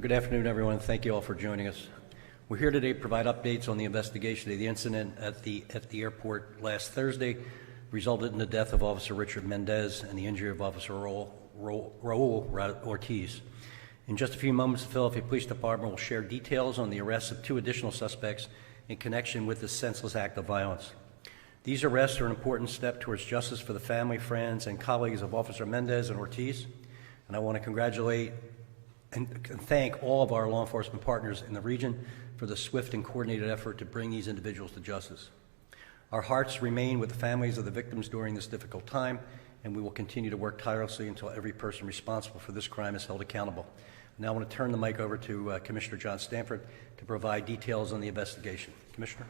Good afternoon, everyone. Thank you all for joining us. We're here today to provide updates on the investigation of the incident at the airport last Thursday, resulted in the death of Officer Richard Mendez and the injury of Officer Raul Ortiz. In just a few moments, the Philadelphia Police Department will share details on the arrest of 2 additional suspects in connection with this senseless act of violence. These arrests are an important step towards justice for the family, friends, and colleagues of Officer Mendez and Ortiz, and I want to congratulate and thank all of our law enforcement partners in the region for the swift and coordinated effort to bring these individuals to justice. Our hearts remain with the families of the victims during this difficult time, and we will continue to work tirelessly until every person responsible for this crime is held accountable. Now I want to turn the mic over to Commissioner John Stanford to provide details on the investigation. Commissioner?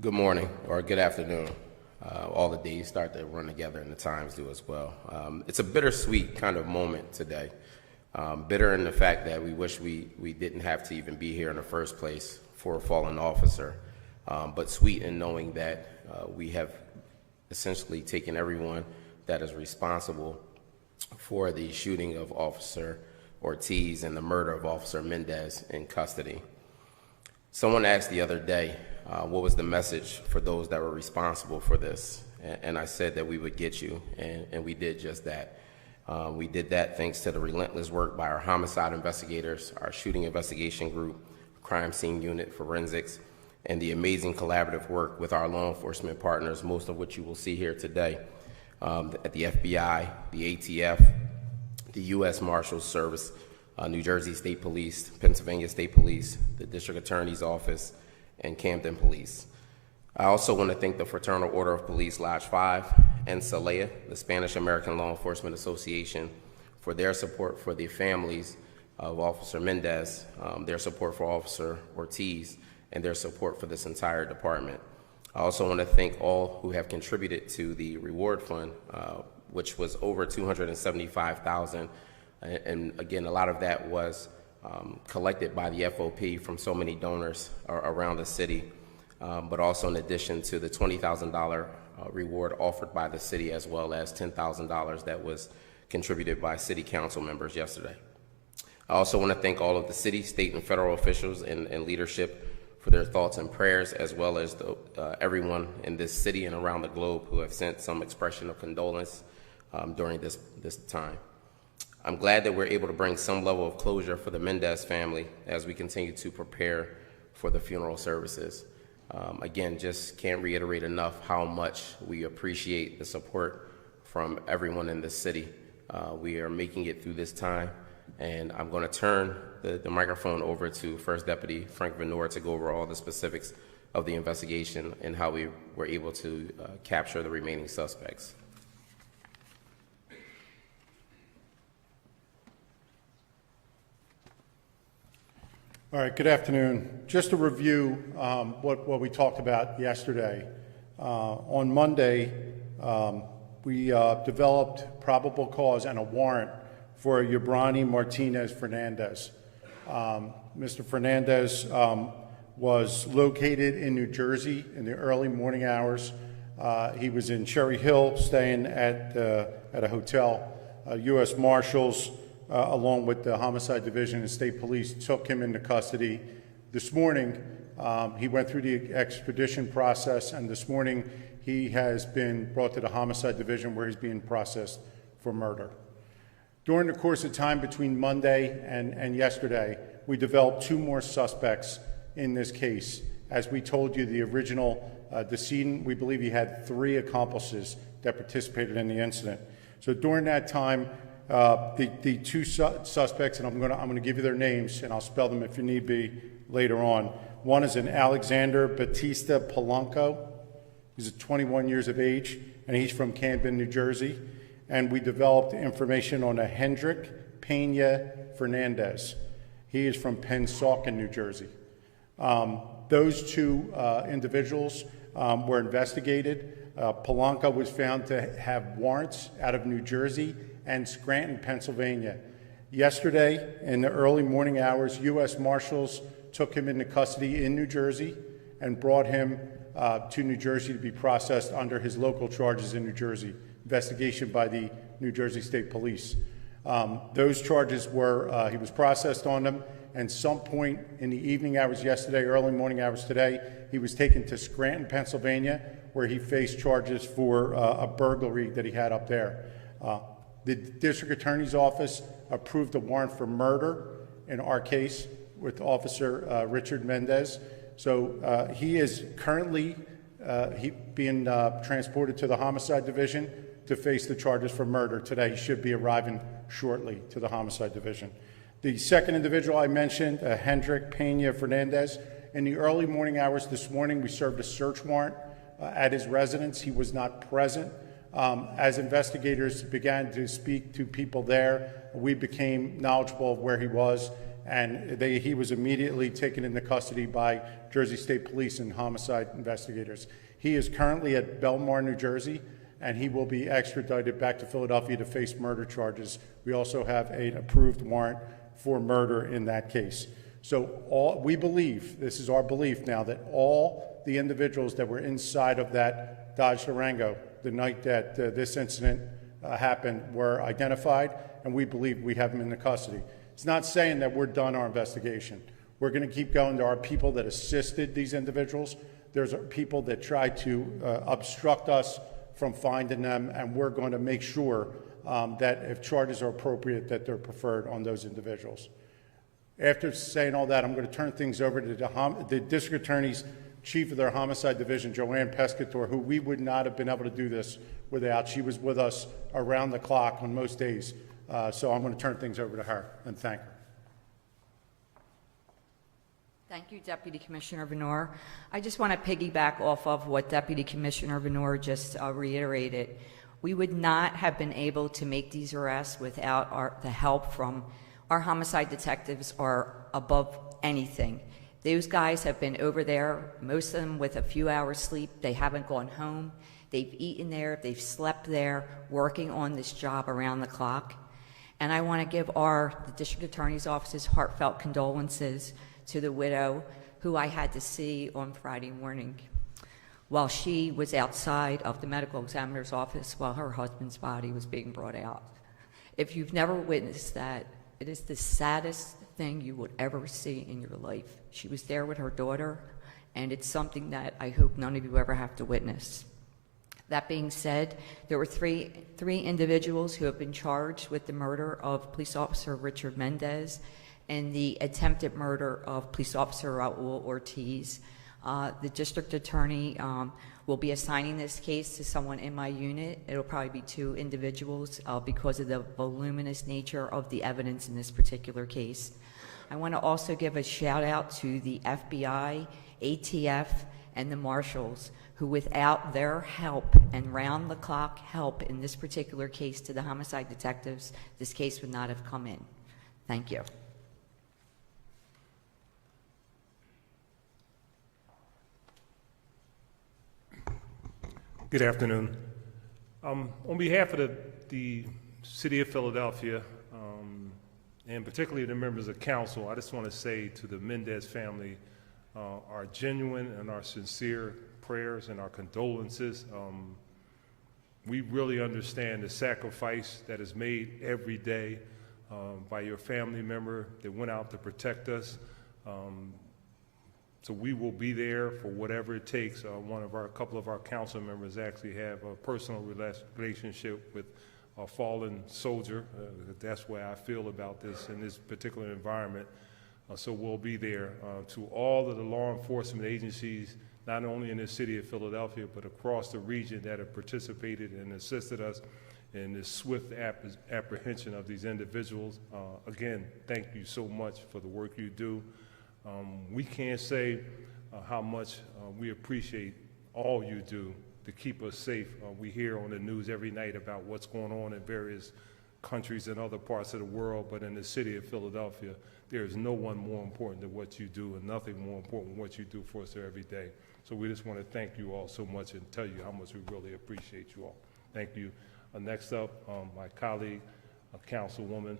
Good morning, or good afternoon. All the days start to run together and the times do as well. It's a bittersweet kind of moment today. Bitter in the fact that we wish we didn't have to even be here in the first place for a fallen officer, but sweet in knowing that we have essentially taken everyone that is responsible for the shooting of Officer Ortiz and the murder of Officer Mendez in custody. Someone asked the other day, what was the message for those that were responsible for this? And I said that we would get you, and we did just that. We did that thanks to the relentless work by our homicide investigators, our shooting investigation group, crime scene unit, forensics, and the amazing collaborative work with our law enforcement partners, most of which you will see here today, at the FBI, the ATF, the U.S. Marshals Service, New Jersey State Police, Pennsylvania State Police, the District Attorney's Office, and Camden Police. I also want to thank the Fraternal Order of Police Lodge 5 and SALEA, the Spanish American Law Enforcement Association, for their support for the families of Officer Mendez, their support for Officer Ortiz, and their support for this entire department. I also want to thank all who have contributed to the reward fund, which was over $275,000, and again, a lot of that was collected by the FOP from so many donors around the city, but also in addition to the $20,000 reward offered by the city, as well as $10,000 that was contributed by city council members yesterday. I also want to thank all of the city, state, and federal officials and leadership for their thoughts and prayers, as well as everyone in this city and around the globe who have sent some expression of condolence during this time. I'm glad that we're able to bring some level of closure for the Mendez family as we continue to prepare for the funeral services. Again, just can't reiterate enough how much we appreciate the support from everyone in this city. We are making it through this time, and I'm going to turn the microphone over to First Deputy Frank Venor to go over all the specifics of the investigation and how we were able to capture the remaining suspects. All right, good afternoon. Just to review what we talked about yesterday. On Monday, we developed probable cause and a warrant for Yabrani Martinez Fernandez. Mr. Fernandez was located in New Jersey in the early morning hours. He was in Cherry Hill staying at a hotel. U.S. Marshals along with the Homicide Division and State Police, took him into custody. This morning, he went through the extradition process, and this morning he has been brought to the Homicide Division where he's being processed for murder. During the course of time between Monday and yesterday, we developed 2 more suspects in this case. As we told you, the original decedent, we believe he had 3 accomplices that participated in the incident. So during that time, the 2 suspects, and I'm going to give you their names, and I'll spell them if you need be later on. One is an Alexander Batista Polanco. He's 21 years of age, and he's from Camden, New Jersey. And we developed information on a Hendrik Pena Fernandez. He is from Pennsauken, New Jersey. Those 2 individuals were investigated. Polanco was found to have warrants out of New Jersey and Scranton, Pennsylvania. Yesterday, in the early morning hours, U.S. Marshals took him into custody in New Jersey and brought him to New Jersey to be processed under his local charges in New Jersey. investigation by the New Jersey State Police. Those charges were, he was processed on them, and some point in the evening hours yesterday, early morning hours today, he was taken to Scranton, Pennsylvania, where he faced charges for a burglary that he had up there. The District Attorney's Office approved a warrant for murder in our case with Officer Richard Mendez. So he is currently being transported to the Homicide Division to face the charges for murder today. He should be arriving shortly to the Homicide Division. The second individual I mentioned, Hendrik Pena Fernandez, in the early morning hours this morning, we served a search warrant at his residence. He was not present. As investigators began to speak to people there, we became knowledgeable of where he was, and he was immediately taken into custody by Jersey State Police and homicide investigators. He is currently at Belmar, New Jersey, and he will be extradited back to Philadelphia to face murder charges. We also have an approved warrant for murder in that case. So we believe, this is our belief now, that all the individuals that were inside of that Dodge Durango the night that this incident happened were identified, and we believe we have them in the custody. It's not saying that we're done our investigation. We're going to keep going. There are people that assisted these individuals. There's people that tried to obstruct us from finding them, and we're going to make sure that if charges are appropriate, that they're preferred on those individuals. After saying all that, I'm going to turn things over to the District Attorney's Chief of their Homicide Division, Joanne Pescator, who we would not have been able to do this without. She was with us around the clock on most days. So I'm going to turn things over to her and thank her. Thank you, Deputy Commissioner Venor. I just want to piggyback off of what Deputy Commissioner Venor just reiterated. We would not have been able to make these arrests without the help from our homicide detectives or above anything. Those guys have been over there, most of them with a few hours sleep. They haven't gone home. They've eaten there. They've slept there, working on this job around the clock. And I want to give the District Attorney's Office's heartfelt condolences to the widow who I had to see on Friday morning while she was outside of the medical examiner's office while her husband's body was being brought out. If you've never witnessed that, it is the saddest thing you would ever see in your life. She was there with her daughter, and it's something that I hope none of you ever have to witness. That being said, there were three individuals who have been charged with the murder of Police Officer Richard Mendez and the attempted murder of Police Officer Raul Ortiz. The District Attorney will be assigning this case to someone in my unit. It'll probably be 2 individuals because of the voluminous nature of the evidence in this particular case. I want to also give a shout out to the FBI, ATF, and the marshals who without their help and round-the-clock help in this particular case to the homicide detectives, this case would not have come in. Thank you. Good afternoon. On behalf of the City of Philadelphia, and particularly the members of council, I just want to say to the Mendez family our genuine and our sincere prayers and our condolences. We really understand the sacrifice that is made every day by your family member that went out to protect us. So we will be there for whatever it takes. A couple of our council members actually have a personal relationship with a fallen soldier. That's where I feel about this in this particular environment. So we'll be there. To all of the law enforcement agencies, not only in the city of Philadelphia, but across the region that have participated and assisted us in this swift apprehension of these individuals. Again, thank you so much for the work you do. We can't say how much we appreciate all you do to keep us safe. We hear on the news every night about what's going on in various countries and other parts of the world, but in the city of Philadelphia, there is no one more important than what you do and nothing more important than what you do for us there every day. So we just want to thank you all so much and tell you how much we really appreciate you all. Thank you. Next up, my colleague, Councilwoman.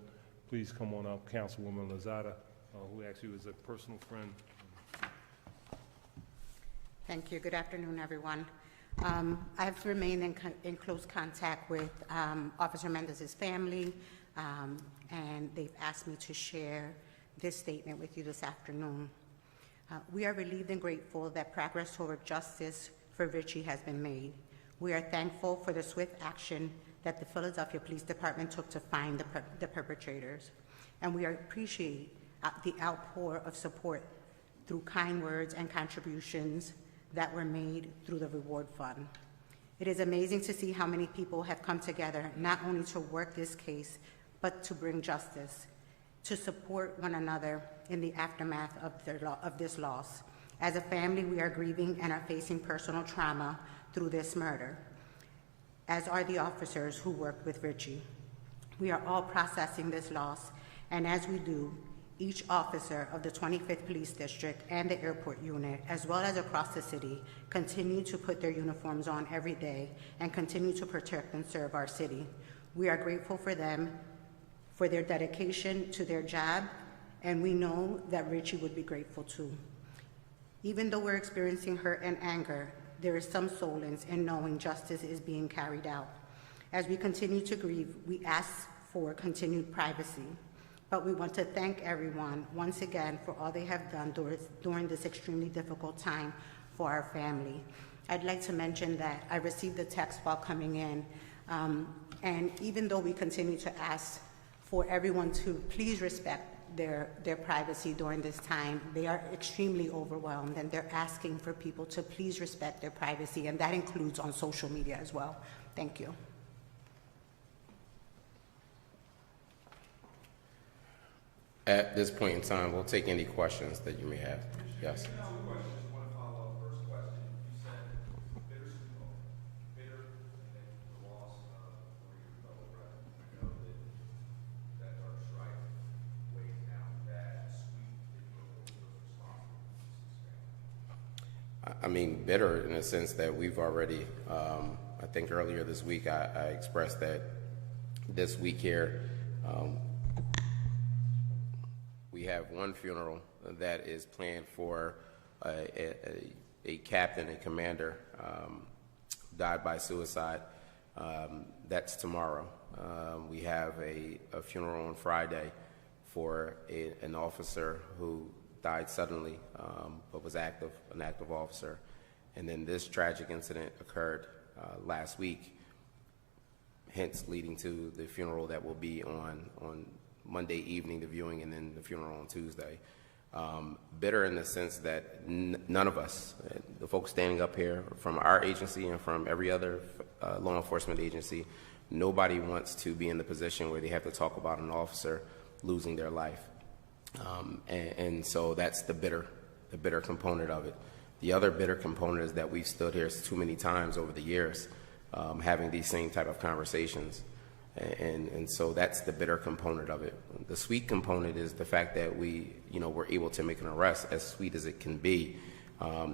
Please come on up, Councilwoman Lozada, who actually was a personal friend. Thank you. Good afternoon, everyone. I've remained in close contact with Officer Mendez's family, and they've asked me to share this statement with you this afternoon. We are relieved and grateful that progress toward justice for Richie has been made. We are thankful for the swift action that the Philadelphia Police Department took to find the perpetrators, and we appreciate the outpour of support through kind words and contributions that were made through the reward fund. It is amazing to see how many people have come together not only to work this case, but to bring justice, to support one another in the aftermath of this loss. As a family, we are grieving and are facing personal trauma through this murder, as are the officers who worked with Richie. We are all processing this loss, and as we do, each officer of the 25th Police District and the airport unit, as well as across the city, continue to put their uniforms on every day and continue to protect and serve our city. We are grateful for them, for their dedication to their job, and we know that Richie would be grateful too. Even though we're experiencing hurt and anger, there is some solace in knowing justice is being carried out. As we continue to grieve, we ask for continued privacy. But we want to thank everyone once again for all they have done during this extremely difficult time for our family. I'd like to mention that I received a text while coming in, and even though we continue to ask for everyone to please respect their privacy during this time, they are extremely overwhelmed, and they're asking for people to please respect their privacy, and that includes on social media as well. Thank you. At this point in time, we'll take any questions that you may have. Yes. Two questions, one follow-up. First question, you said bittersweet moment, bitter, and then the loss of one of your fellow brethren. I know that dark stripe weighs down bad, sweet, that you were responsible for this family. I mean, bitter in the sense that we've already, I think earlier this week, I expressed that this week here, we have one funeral that is planned for a captain and commander died by suicide. That's tomorrow. We have a funeral on Friday for an officer who died suddenly, but was an active officer. And then this tragic incident occurred last week, hence leading to the funeral that will be on Monday evening, the viewing, and then the funeral on Tuesday. Bitter in the sense that none of us, the folks standing up here from our agency and from every other law enforcement agency, nobody wants to be in the position where they have to talk about an officer losing their life. And so that's the bitter component of it. The other bitter component is that we've stood here too many times over the years having these same type of conversations. And so that's the bitter component of it. The sweet component is the fact that we, were able to make an arrest, as sweet as it can be.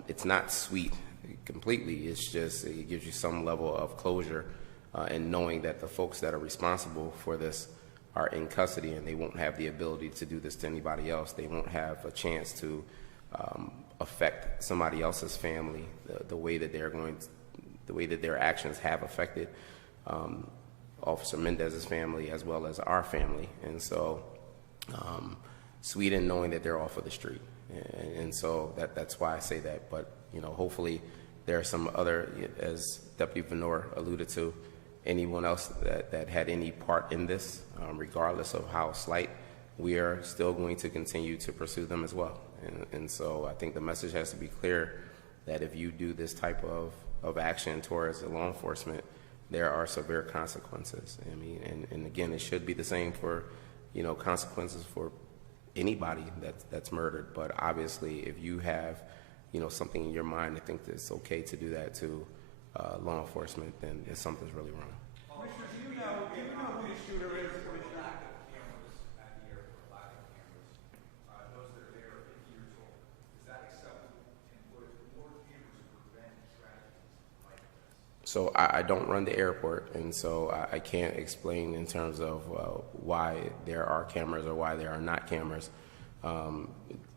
It's not sweet completely. It's just, it gives you some level of closure and knowing that the folks that are responsible for this are in custody and they won't have the ability to do this to anybody else. They won't have a chance to affect somebody else's family the way that the way that their actions have affected Officer Mendez's family as well as our family. And so sweet in knowing that they're off of the street. And so that's why I say that. But, hopefully there are some other, as Deputy Venor alluded to, anyone else that had any part in this, regardless of how slight, we are still going to continue to pursue them as well. And so I think the message has to be clear that if you do this type of action towards the law enforcement, there are severe consequences. I mean, and again, it should be the same for, consequences for anybody that's murdered. But obviously, if you have, something in your mind to think that it's okay to do that to law enforcement, then something's really wrong. Commissioner, do you know who the shooter is? Lack of cameras at the airport, lack of cameras. Those that are there are 50 years old. Is that acceptable? And would more cameras prevent tragedies like this? So I don't run the airport, and so I can't explain in terms of why there are cameras or why there are not cameras.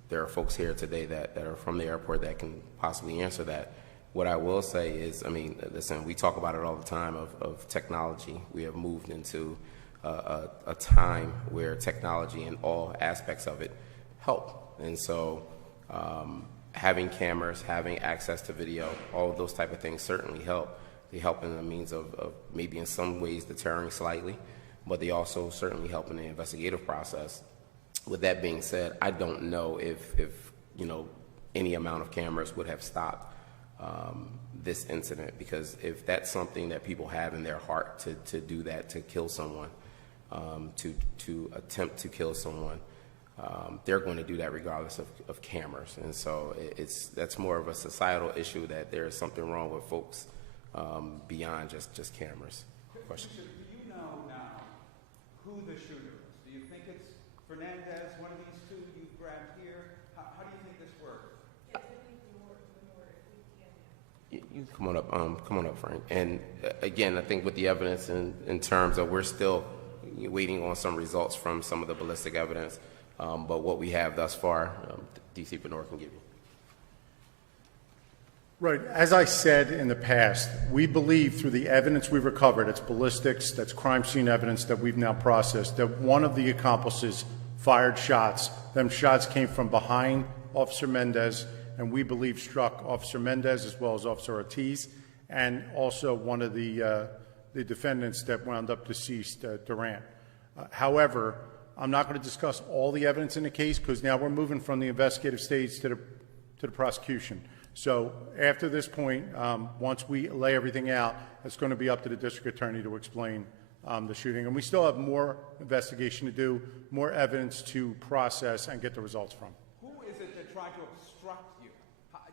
There are folks here today that are from the airport that can possibly answer that. What I will say is, I mean, listen, we talk about it all the time of technology. We have moved into a time where technology in all aspects of it help. And so having cameras, having access to video, all of those type of things certainly help. They help in the means of maybe in some ways deterring slightly, but they also certainly help in the investigative process. With that being said, I don't know if you know, any amount of cameras would have stopped this incident, because if that's something that people have in their heart to do that, to kill someone, to attempt to kill someone, they're going to do that regardless of cameras. And so that's more of a societal issue, that there is something wrong with folks beyond just cameras. Question. Do you know now who the shooter is? Do you think it's Fernandez, one of these two you grabbed here? How do you think this worked? You come on up, Frank. And again, I think with the evidence in terms of, we're still waiting on some results from some of the ballistic evidence, but what we have thus far, DC Penor can give you. Right. As I said in the past, we believe through the evidence we've recovered, it's ballistics, that's crime scene evidence that we've now processed, that one of the accomplices fired shots. Them shots came from behind Officer Mendez, and we believe struck Officer Mendez as well as Officer Ortiz, and also one of the defendants that wound up deceased, Durant. However, I'm not going to discuss all the evidence in the case, because now we're moving from the investigative stage to the prosecution. So after this point, once we lay everything out, it's going to be up to the district attorney to explain the shooting. And we still have more investigation to do, more evidence to process and get the results from. Who is it that tried to obstruct you?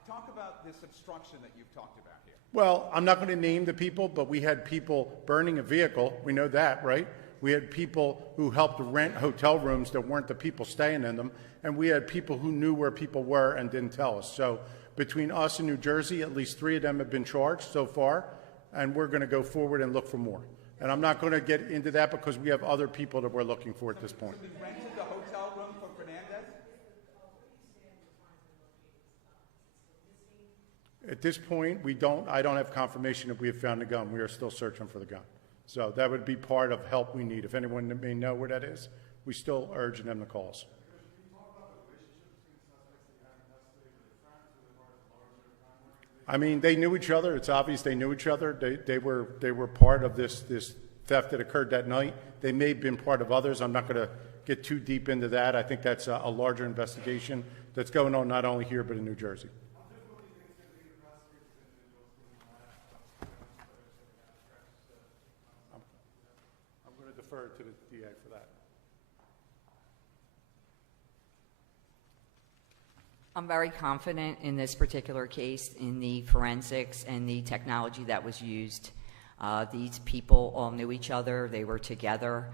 Talk about this obstruction that you've talked about here. Well, I'm not going to name the people, but we had people burning a vehicle. We know that, right? We had people who helped rent hotel rooms that weren't the people staying in them. And we had people who knew where people were and didn't tell us. So between us and New Jersey, at least 3 of them have been charged so far, and we're going to go forward and look for more. And I'm not going to get into that because we have other people that we're looking for at this point. So you rented the hotel room for Fernandez? At this point, I don't have confirmation that we have found the gun. We are still searching for the gun. So that would be part of help we need. If anyone may know where that is, we still urge them to call us. I mean, they knew each other. It's obvious they knew each other. They were part of this theft that occurred that night. They may have been part of others. I'm not going to get too deep into that. I think that's a larger investigation that's going on not only here but in New Jersey. I'm going to defer to the DA for that. I'm very confident in this particular case, in the forensics and the technology that was used. These people all knew each other. They were together.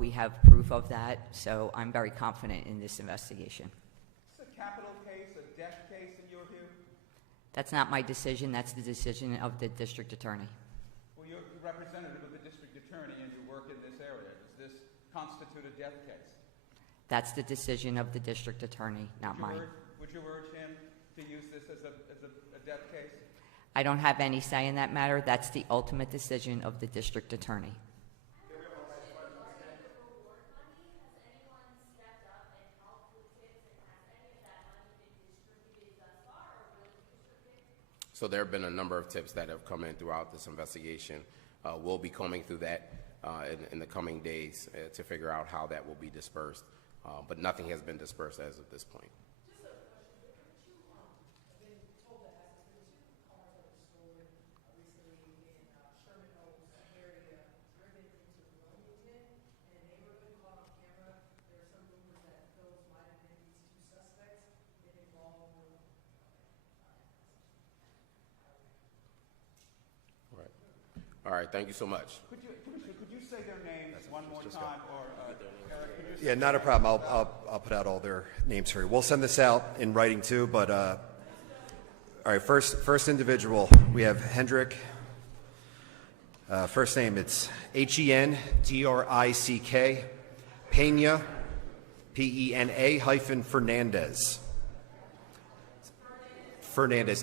We have proof of that, so I'm very confident in this investigation. Is this a capital case, a death case in your view? That's not my decision. That's the decision of the district attorney. Well, you're the representative of the district attorney and you work in this area. Does this constitute a death case? That's the decision of the district attorney, not mine. Would you urge him to use this as a death case? I don't have any say in that matter. That's the ultimate decision of the district attorney. So there have been a number of tips that have come in throughout this investigation. We'll be combing through that in the coming days to figure out how that will be dispersed. But nothing has been dispersed as of this point. All right, thank you so much. Could you say their names one more time, or Eric, could you Yeah, not a problem. I'll put out all their names for you. We'll send this out in writing too, but all right, first individual, we have Hendrick. First name, it's Hendrick, Pena, Pena -Fernandez. Fernandez, Fernandez,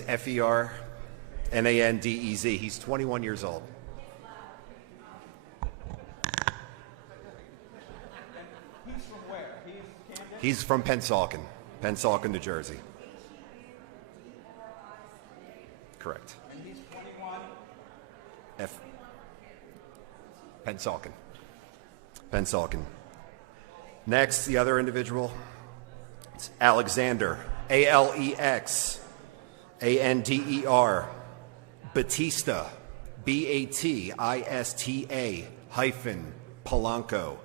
Nandez. He's 21 years old. He's from where? He's from Pennsauken, New Jersey. Correct. And he's 21. Pennsauken. Next, the other individual, it's Alexander, Alexander, Batista, Batista hyphen Polanco,